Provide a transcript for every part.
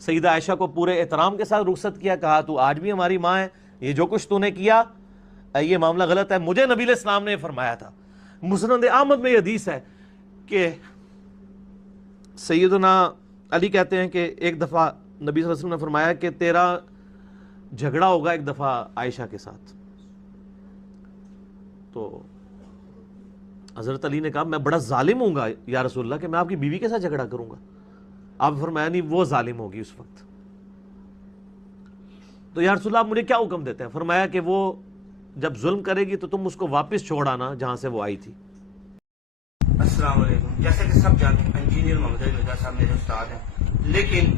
سیدہ عائشہ کو پورے احترام کے ساتھ رخصت کیا, کہا تو آج بھی ہماری ماں ہے, یہ جو کچھ تو نے کیا یہ معاملہ غلط ہے. مجھے نبی علیہ السلام نے فرمایا تھا, مسند احمد میں یہ حدیث ہے کہ سیدنا علی کہتے ہیں کہ ایک دفعہ نبی صلی اللہ علیہ وسلم نے فرمایا کہ تیرا جھگڑا ہوگا ایک دفعہ عائشہ کے ساتھ. تو حضرت علی نے کہا میں بڑا ظالم ہوں گا یا رسول اللہ کہ میں آپ کی بیوی کے ساتھ جھگڑا کروں گا. آپ فرمایا نہیں, وہ ظالم ہوگی اس وقت. تو یا رسول اللہ آپ مجھے کیا حکم دیتے ہیں؟ فرمایا کہ وہ جب ظلم کرے گی تو تم اس کو واپس چھوڑ آنا جہاں سے وہ آئی تھی. السلام علیکم. جیسا کہ سب جانتے ہیں انجینئر محمد علی مرزا صاحب میرے استاد ہیں, لیکن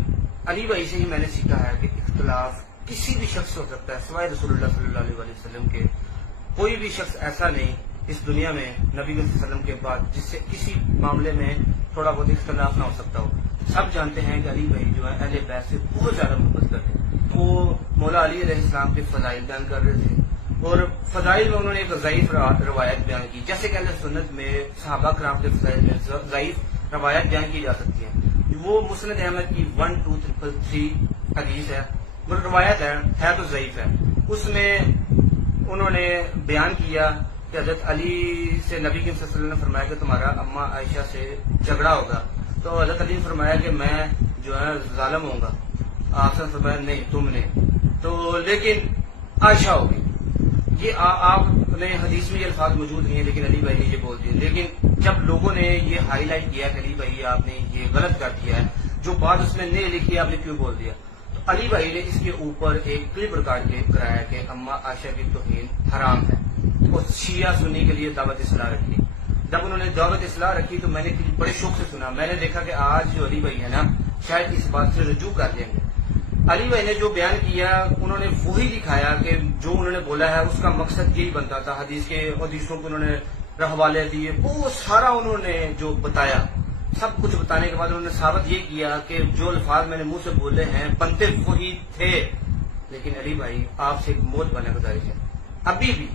علی بھائی سے ہی میں نے سیکھا ہے کہ اختلاف کسی بھی شخص ہو سکتا ہے سوائے رسول اللہ صلی اللہ علیہ وسلم کے. کوئی بھی شخص ایسا نہیں اس دنیا میں نبی صلی اللہ علیہ وسلم کے بعد جس سے کسی معاملے میں تھوڑا بہت اختلاف نہ ہو سکتا ہو. سب جانتے ہیں کہ علی بھائی جو ہے اہل بیت سے بہت زیادہ محبت کرتے ہیں. وہ مولا علی علیہ السلام کے فضائل بیان کر رہے تھے, اور فضائل میں انہوں نے ایک ضعیف روایت بیان کی. جیسے کہ اہل سنت میں صحابہ کرام کے فضائل میں ضعیف روایت بیان کی جا سکتی ہیں. وہ مسند احمد کی 12333 حدیث ہے, وہ روایت ہے تو ضعیف ہے. اس میں انہوں نے بیان کیا کہ حضرت علی سے نبی صلی اللہ علیہ وسلم نے فرمایا کہ تمہارا اماں عائشہ سے جھگڑا ہوگا. تو حضرت علی نے فرمایا کہ میں جو ہے ظالم ہوں گا. آپ نے فرمایا نہیں تم نے, تو لیکن عائشہ ہوگی. یہ آپ نے حدیث میں یہ الفاظ موجود نہیں ہے, لیکن علی بھائی نے یہ بول دیا. لیکن جب لوگوں نے یہ ہائی لائٹ کیا کہ علی بھائی آپ نے یہ غلط کر دیا ہے, جو بات اس میں نہیں لکھی آپ نے کیوں بول دیا, تو علی بھائی نے اس کے اوپر ایک کلپ ریکارڈ کرایا کہ اماں عائشہ کی توہین حرام ہے, اور شیعہ سنی کے لیے دعوت اصلاح رکھی. جب انہوں نے دعوت اصلاح رکھی تو میں نے بڑے شوق سے سنا. میں نے دیکھا کہ آج جو علی بھائی ہے نا شاید اس بات سے رجوع کر دیں گے. علی بھائی نے جو بیان کیا انہوں نے وہی دکھایا کہ جو انہوں نے بولا ہے اس کا مقصد یہی بنتا تھا. حدیثوں کو انہوں نے حوالے دیے, وہ سارا انہوں نے جو بتایا, سب کچھ بتانے کے بعد انہوں نے ثابت یہ کیا کہ جو الفاظ میں نے منہ سے بولے ہیں بنتے وہی تھے. لیکن علی بھائی آپ سے ایک موت بنے گزارش ہے ابھی بھی,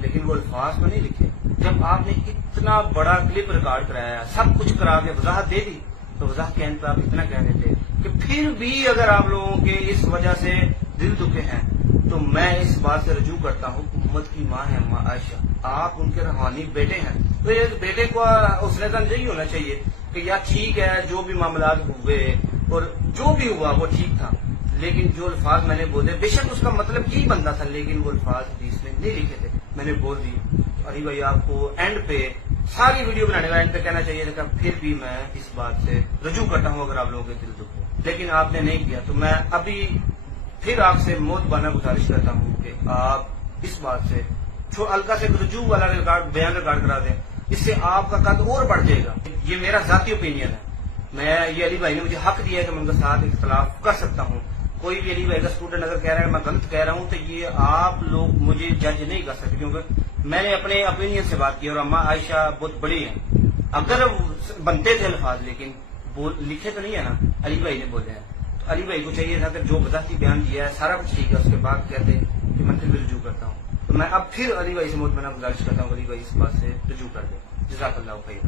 لیکن وہ الفاظ کو نہیں لکھے. جب آپ نے اتنا بڑا کلپ ریکارڈ کرایا, سب کچھ کرا کے وضاحت دے دی, تو وضاحت کے اینڈ پہ آپ اتنا کہہ دیتے کہ پھر بھی اگر آپ لوگوں کے اس وجہ سے دل دکھے ہیں تو میں اس بات سے رجوع کرتا ہوں امت کی ماں ہے اماں عائشہ, آپ ان کے روحانی بیٹے ہیں. تو یہ بیٹے کو اس نے یہی ہونا چاہیے کہ یار ٹھیک ہے جو بھی معاملات ہوئے اور جو بھی ہوا وہ ٹھیک تھا, لیکن جو الفاظ میں نے بولے بے شک اس کا مطلب یہی بنتا تھا, لیکن وہ الفاظ حدیث میں نہیں لکھے تھے, میں نے بول دی. علی بھائی آپ کو اینڈ پہ ساری ویڈیو بنانے کا اینڈ پہ کہنا چاہیے تھا کہ پھر بھی میں اس بات سے رجوع کرتا ہوں اگر آپ لوگوں کے دل دکھ ہو, لیکن آپ نے نہیں کیا. تو میں ابھی پھر آپ سے موت بانا گزارش کرتا ہوں کہ آپ اس بات سے ہلکا سے رجوع والا بیان ریکارڈ کرا دیں, اس سے آپ کا قد اور بڑھ جائے گا. یہ میرا ذاتی اوپینین ہے. میں یہ علی بھائی نے مجھے حق دیا ہے کہ میں ان کے ساتھ اختلاف کر سکتا ہوں. کوئی بھی علی بھائی کا اسٹوڈنٹ اگر کہہ رہا ہے میں غلط کہہ رہا ہوں تو یہ آپ لوگ مجھے جج نہیں کر سکتے, کیونکہ میں نے اپنے اوپینین سے بات کی اور اماں عائشہ بہت بڑی ہیں. اگر بنتے تھے الفاظ لیکن لکھے تو نہیں ہے نا, علی بھائی نے بولے ہیں. تو علی بھائی کو چاہیے تھا کہ جو وضاحتی بیان دیا ہے سارا کچھ ٹھیک ہے, اس کے بعد کہتے کہ میں پھر رجوع کرتا ہوں. تو میں اب پھر علی بھائی سے موت بنا گزارش کرتا ہوں علی بھائی اس بات سے رجوع کر دیں. جزاک اللہ خیر.